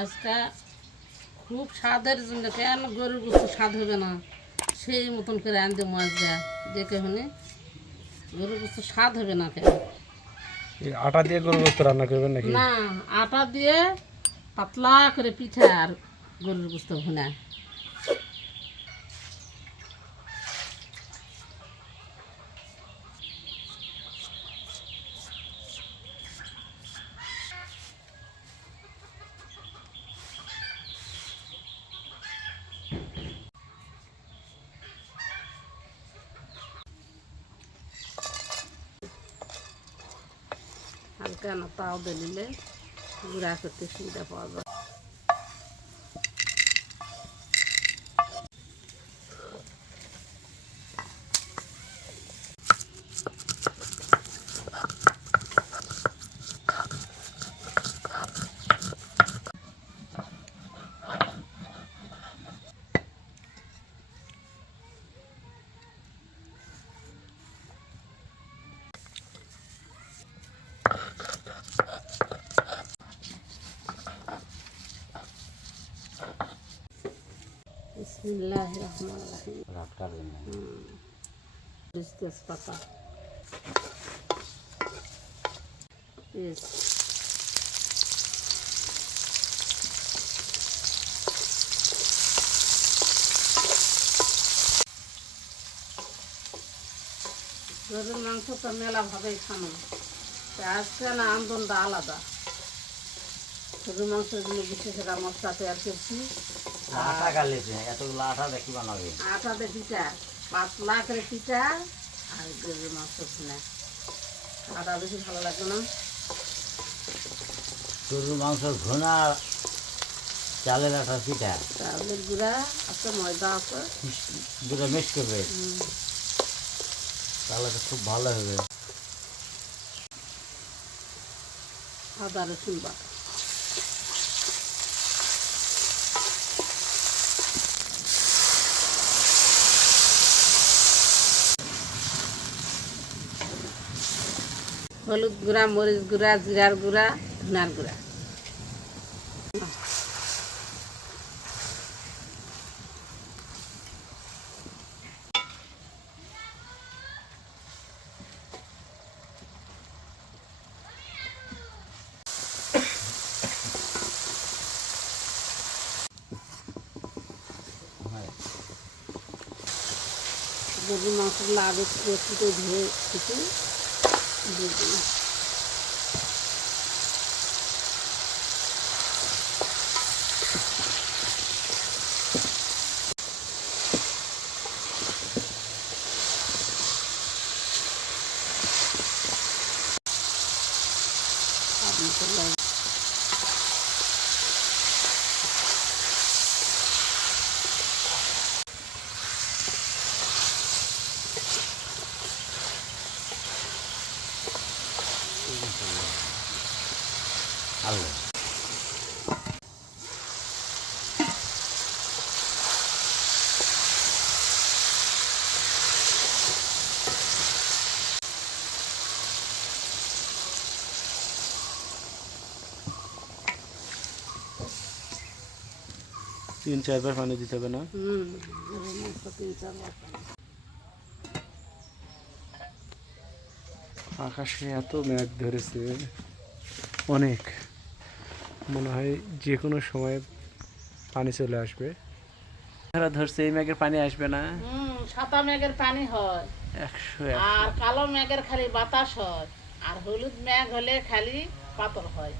আজকে খুব স্বাদের জন্য কেন গরুর গোস্ত স্বাদ হবে না? সেই মতন করে আনতে দেয়। দেখে শুনে গরুর গোস্ত স্বাদ হবে না কেন? আটা দিয়ে গরুর গোস্ত রান্না করবেন নাকি? না আটা দিয়ে পাতলা করে পিঠা আর গরুর গোস্ত ভুনা। হালকা না তাও দিলে গুঁড়া করতে সুবিধা পাওয়া যায় বিসমিল্লাহ রহমান রহিম হুম তেজপাতা পেঁয়াজ গরুর মাংস তো মেলাভাবেই খানো আজকে না আন্দোলনটা আলাদা। গরুর মাংসের জন্য বিশেষ একটা মশলা তৈরি করছি আটা গালিছে এতগুলো আটা দেখি বানাবে। আটাতে পিঠা পাতলা করে পিঠা আর গরুর মাংস ভুনা আটা বেশি ভালো লাগবে না? গরুর মাংস ঘোনা চালের আটা পিঠা চাউলের গুঁড়া আছে ময়দা আছে। দুটো মিক্স করবে। তাহলে তো খুব ভালো হবে। আদা রসুন বাটা। হলুদ গুঁড়া মরিচ গুঁড়া জিরার গুঁড়া ধনার গুঁড়া। গরুর মাংসগুলো আগে ধুয়ে কিছু দিয়ে দিলাম আপনি তো আলু তিন চারবার পানি দিতে হবে না। আকাশে এত মেঘ ধরেছে। অনেক। মনে হয় যে কোনো সময় পানি চলে আসবে। যারা ধরছে এই মেঘের পানি আসবে না। সাদা মেঘের পানি হয়। একশো আর কালো মেঘের খালি বাতাস হয়। আর হলুদ মেঘ হলে খালি পাতল হয়।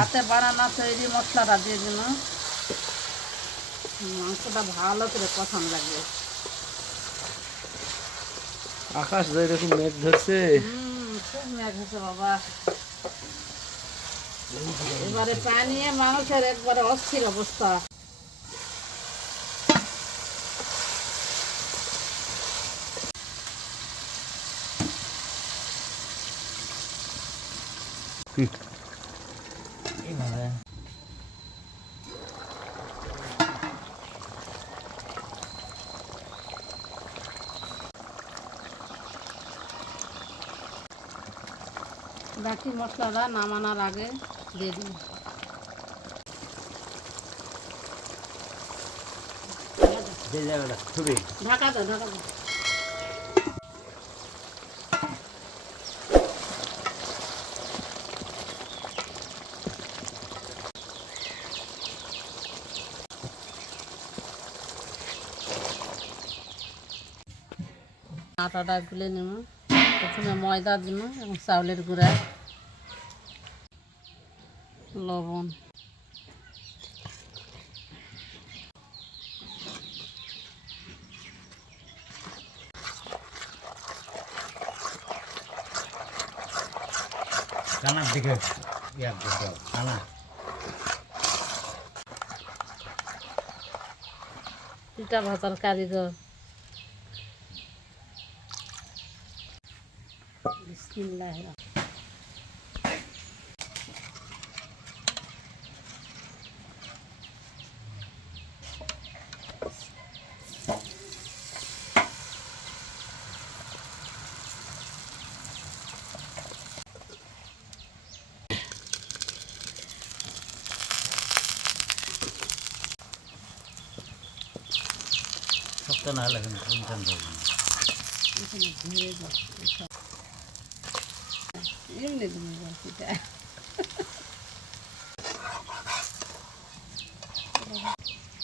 হাতে বানানো তৈরি মশলাটা দিয়ে দিন মাংসটা ভালো করে পছন্দ লাগবে। আকাশ যে এরকম মেঘ ধরছে। খুব মেঘ হয়েছে বাবা। এবারে পানি মানুষের একবারে অস্থির অবস্থা। এইভাবে বাকি মশলাটা নামানোর আগে দিয়ে ঢাকা দাও ঢাকা দাও আটাটা গুলে নেব। প্রথমে ময়দা দিব এবং চাউলের গুঁড়া। লবণ। কানার দিকে ইয়া করতে হবে কানা। কারিগর। বিসমিল্লাহ শক্ত না হলে কিন্তু টেনশন করবে না এমনি তুমি বল পিঠা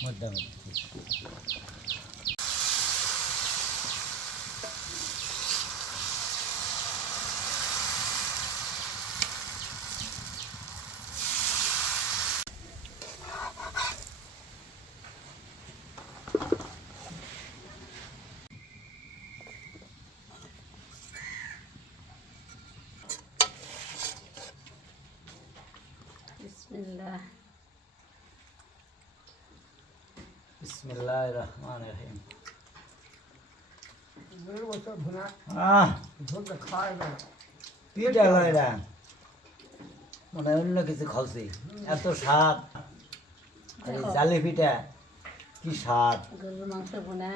মধ্যে মধ্যে বিসমিল্লাহ বিসমিল্লাহ রহমান রহিম মনে হয় অন্য কিছু এত স্বাদ। আর জালি পিঠা কি স্বাদ। গরুর মাংস বোনা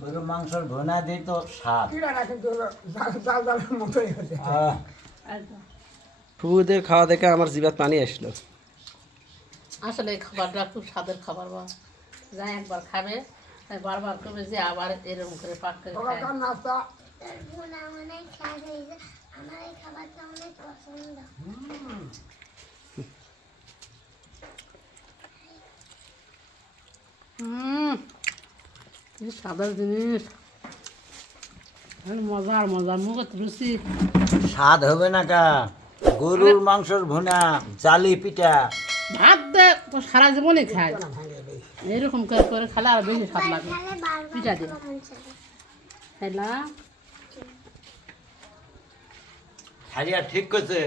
গরুর মাংসর ভুনা দিয়ে তো স্বাদ। আহ, ফুবুদের খাওয়া দেখে আমার জিভাত পানি আসলো। আসলে এই খাবারটা খুব স্বাদের খাবার বা। যা একবার খাবে তাই বারবার করবে যে আবার এরকম করে পাক করে খায়। আমার এই খাবারটা অনেক পছন্দ কি সাদার জিনিস। মজার মজার মুখত রুচি। স্বাদ হবে না কা? গরুর মাংসর ভুনা জালি পিঠা। ভাত তো সারা জীবনই খায়। এরকম করে করে খেলে আরও বেশি স্বাদ লাগে। পিঠা দিয়ে। চাবে ঠিক করছে